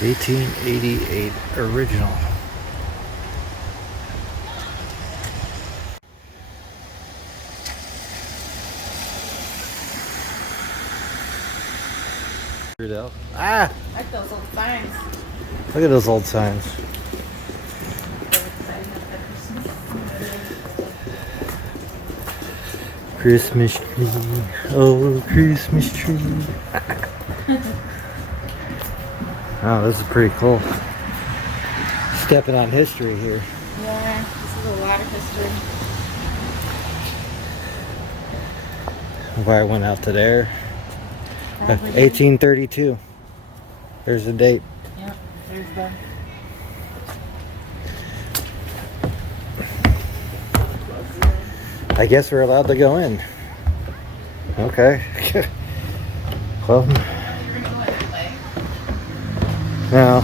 1888 original. Ah! I like those old signs. Look at those old signs. Christmas tree, oh Christmas tree. Oh, this is pretty cool. Stepping on history here. Yeah, this is a lot of history. Why I went out to there. 1832. There's the date. Yep, there's the... I guess we're allowed to go in. Okay. Well, no.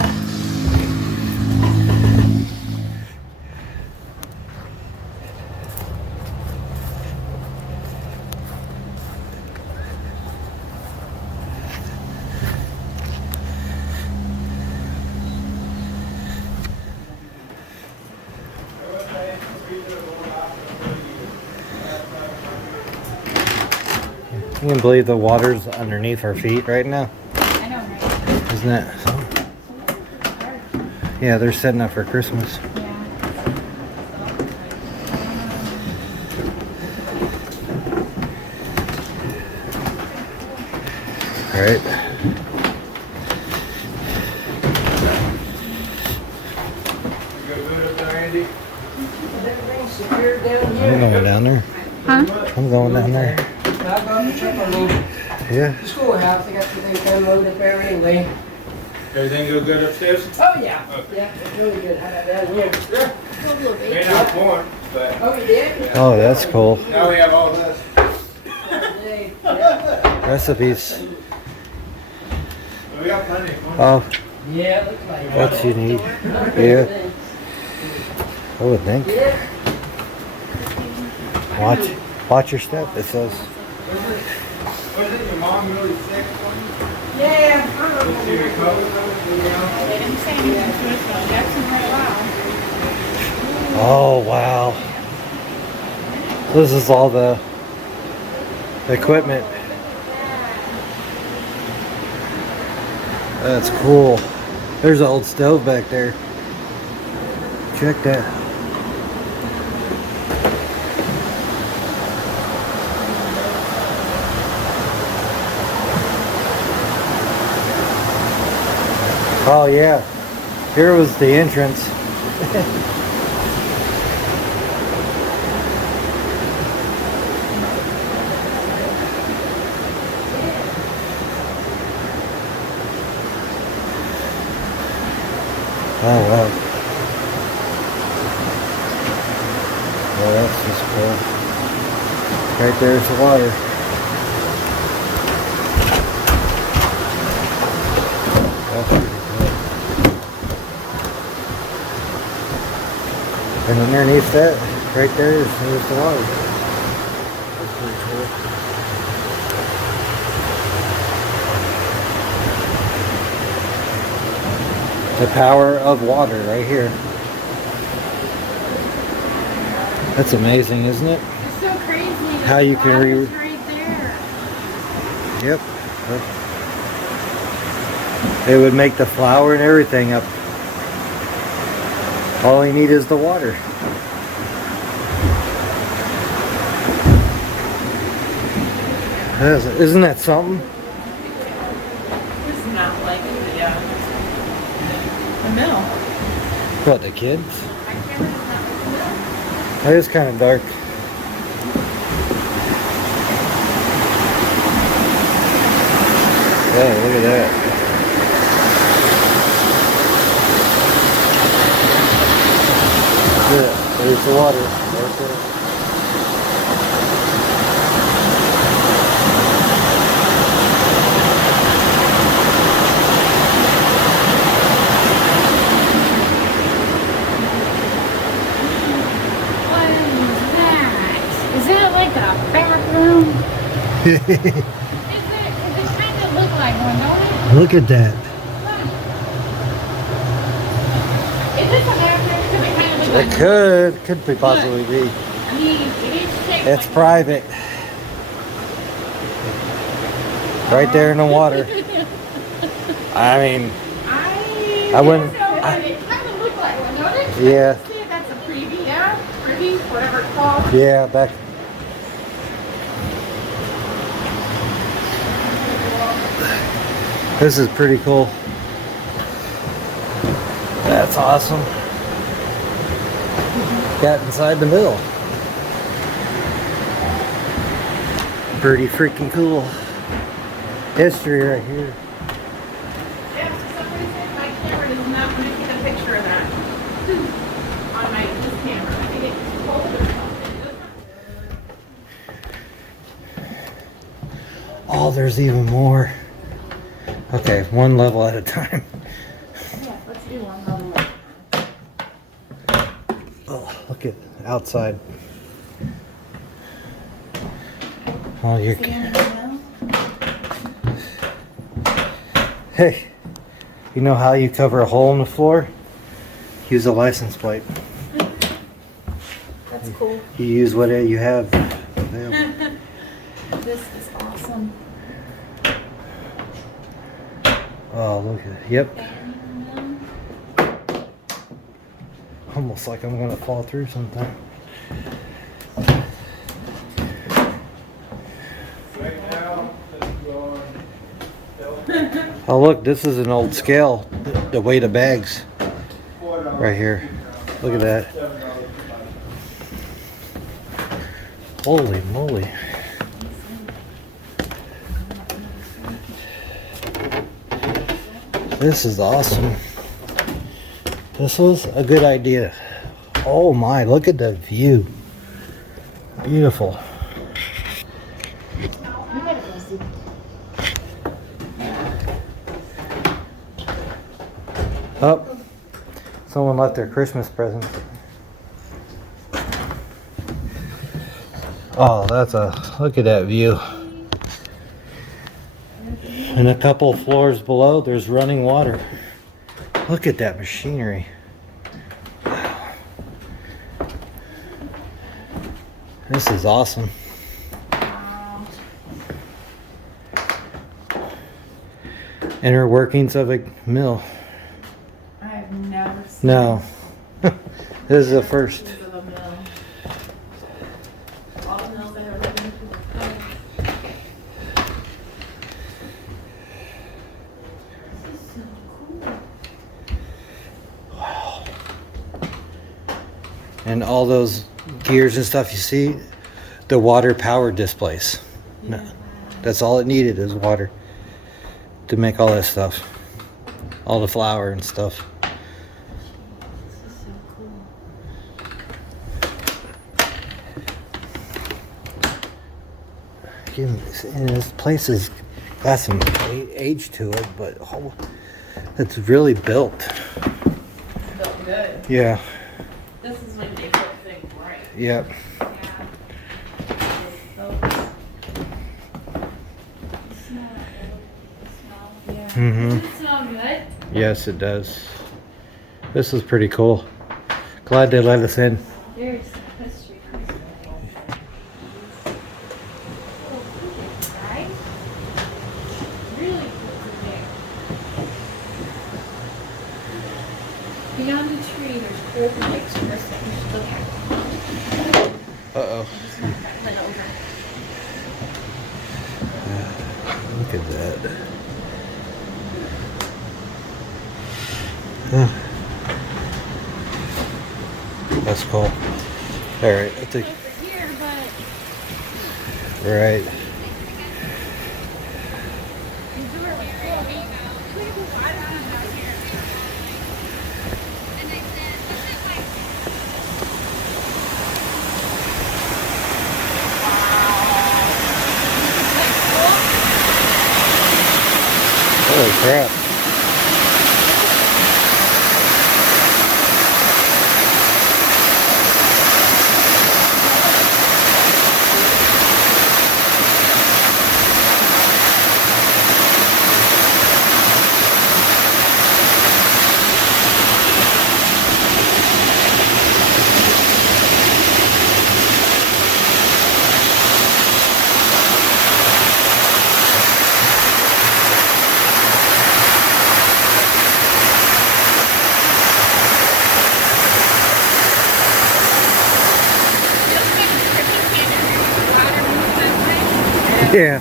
You can believe the water's underneath our feet right now. I know, right? Isn't that so? Yeah, they're setting up for Christmas. Yeah. Right. I'm going down there. Huh? I'm going down there. I'll go and check on the Yeah. schoolhouse. I got everything kind of loaded up there anyway. Everything go good upstairs? Oh, yeah. Okay. Yeah, it's really good. How about that here? May not porn, but Oh, you did? Oh, that's cool. now we have all this. Yeah, Recipes. We got plenty of porn. Oh, yeah, it looks like what you need. Yeah, I would think. Yeah. Watch your step, it says. Was it your mom really sick? Yeah. Did she recover? They didn't say anything to us, but Jackson for a while. Oh, wow. This is all the equipment. That's cool. There's an old stove back there. Check that. Oh yeah, here was the entrance. Oh wow. Well, that's just cool. Right there's the water. That's pretty cool. And underneath that, right there's the water. That's pretty cool. The power of water right here. That's amazing, isn't it? It's so crazy. How you can Water's right there. Yep. It would make the flour and everything up. All you need is the water. Isn't that something? It's not like the mill. What, the kids? I can't remember that. It is kind of dark. Yeah, look at that. Yeah, there's the water right there. What is that? Is that like a bathroom? It kind of look like one, don't it? Look at that. It could be possibly be. I mean, it is safe. It's private. Right there in the water. I mean, I wouldn't. It kind of looked like one, don't it? Yeah. See, that's a preview, yeah? Preview, whatever it's called. Yeah, back. This is pretty cool. That's awesome. Got inside the mill. Pretty freaking cool. History right here. Yeah, for some reason my camera does not want to take a picture of that. On this camera. I think it's cold or something. Oh, there's even more. Okay, one level at a time. Yeah, let's do one level. Oh, look at outside. Oh, you're. Hey, you know how you cover a hole in the floor? Use a license plate. That's cool. You use what you have available. This is awesome. Oh, look at it. Yep. Almost like I'm gonna fall through sometime. Right now, let's go on. Oh, look, this is an old scale. The weight of bags. Right here. Look at that. Holy moly. This is awesome. This was a good idea. Oh my, look at the view. Beautiful. Oh, someone left their Christmas present. Oh, look at that view. And a couple floors below, there's running water. Look at that machinery. Wow. This is awesome. Inner workings of a mill. I have never seen No. This is the first. pictures of a mill. All the mills that have ever been to. This is so cool. Wow. And all those gears and stuff you see, the water powered this place. No, that's all it needed is water to make all that stuff. All the flour and stuff. This is so cool. And this place has got some age to it, but it's really built. Built good. Yeah. This is when they built things right. Yep. Yeah. Mm-hmm. Does it smell good? Yes, it does. This is pretty cool. Glad they let us in. There's some history. Right? Really cool there. Beyond the tree, there's cool pictures that you should look at. Uh-oh. I just went over. Look at that. Yeah. That's cool. Alright, I think. Over here, but Right. Holy crap. Yeah.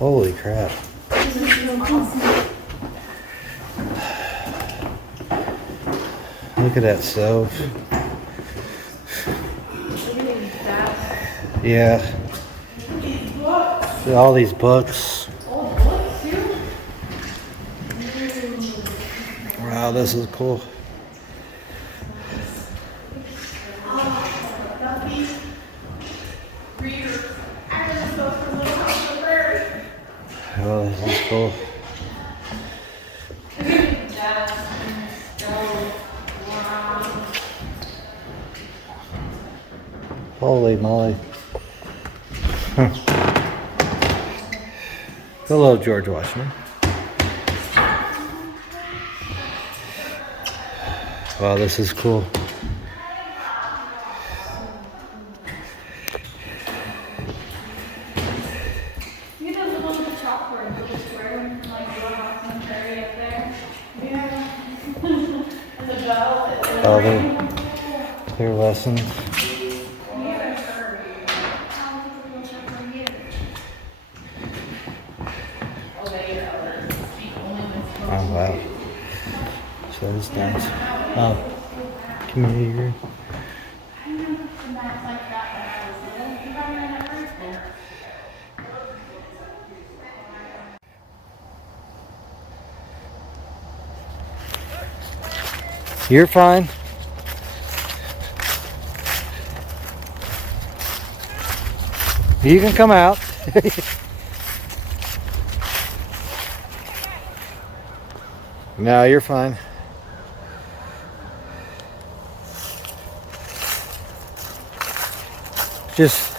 Holy crap. Look at that stove. Yeah. All these books. Wow, this is cool. Oh, this is cool. Holy moly. Hello, George Washington. Wow, this is cool. You get those little chalkboard, little square ones from like York Township, Prairie up there. Yeah. And the bell. Oh, their lessons. Oh, wow. So this thing's community room. You're fine. You can come out. No, you're fine. Just